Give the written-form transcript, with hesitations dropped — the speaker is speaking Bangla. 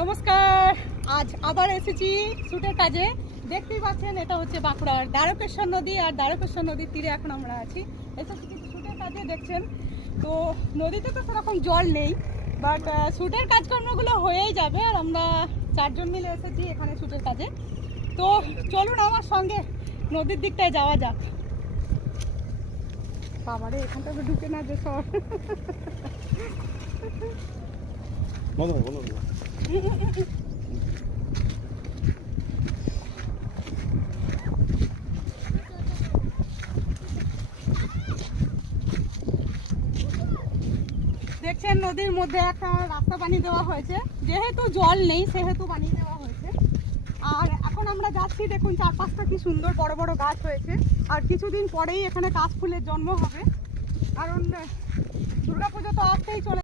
নমস্কার। আজ আবার এসেছি শুটের কাজে। দেখতেই পাচ্ছেন এটা হচ্ছে বাঁকুড়ার দ্বারকেশ্বর নদী, আর দ্বারকেশ্বর নদীর তীরে এখন আমরা আছি। এসেছি কিন্তু শুটের কাজে। দেখছেন তো নদীতে তো সেরকম জল নেই, বাট শুটের কাজকর্মগুলো হয়েই যাবে। আর আমরা 4 জন মিলে এসেছি এখানে শুটের কাজে। তো চলুন আমার সঙ্গে নদীর দিকটায় যাওয়া যাক। বাবারে, এখানটা তো ঢুকে না যে সব। দেখছেন নদীর মধ্যে একটা রাস্তা বানিয়ে দেওয়া হয়েছে, যেহেতু জল নেই সেহেতু বানিয়ে দেওয়া হয়েছে। আর এখন আমরা যাচ্ছি, দেখুন চারপাশটা কি সুন্দর বড় বড় গাছ হয়েছে। আর কিছুদিন পরেই এখানে কাশ ফুলের জন্ম হবে, কারণ দুর্গাপুজো তো আসতেই চলে।